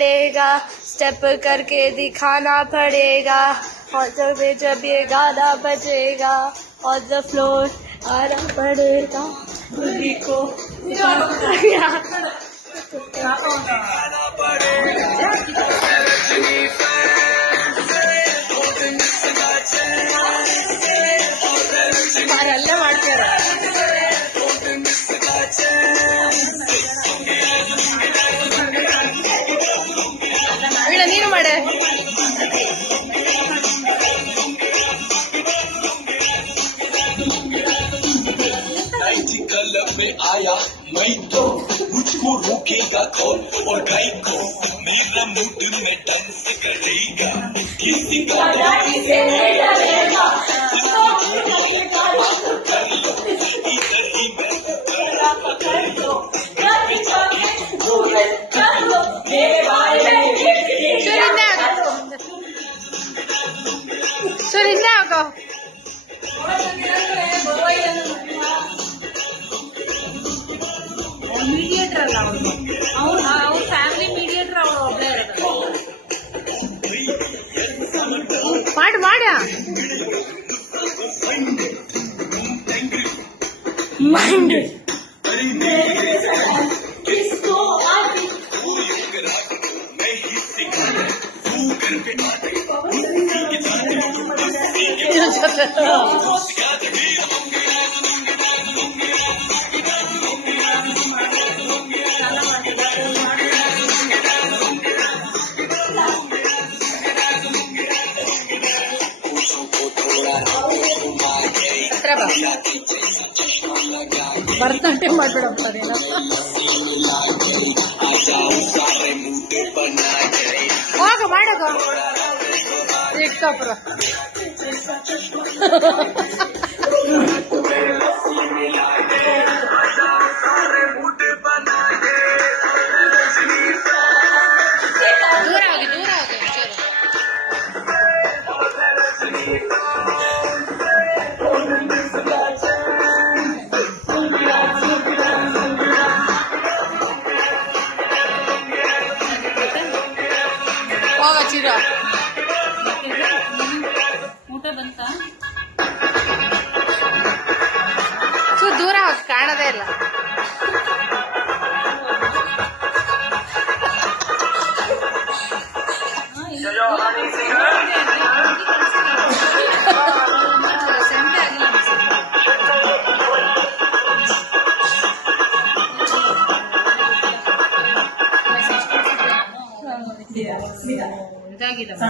पड़ेगा, स्टेप करके दिखाना पड़ेगा, और जब ये गाना बजेगा और द फ्लोर आना पड़ेगा दूल्हे को ಅಲ್ಲೇ ಮಾಡ್ತಾರೆ. ಇಲ್ಲ ನೀನು ಮಾಡೆ. कलर में आया मैं तो मुझको रोकेगा कौन और गाय को मेरा मूड में डांस करेगा किसी का इधर ही मैं पकड़ लो Sorinago. ಮೀಡಿಯೇಟರ್ ಅಲ್ಲ ಅವ್ರು ಫ್ಯಾಮಿಲಿ ಮೀಡಿಯೇಟರ್ ಅವ್ರು ಒಬ್ಬರೇ ಇರೋದು. ಮಾಡ ಮೈಂಡ್ ಭರತನಾಟ್ಯ ಮಾಡ್ಬಿಡಪ್ತಾರೆ. ಹೋಗ ಮಾಡೋದು ಇಟ್ಕೊಪ್ರ ದೂರ ಹೋಗಿ ಹೋಗ ಚಿರ ಊಟ ಬಂತ ದೂರ ಹೋಗಿ ಕಾಣದೇ ಇಲ್ಲ. ಇದಾಗಿದೆ.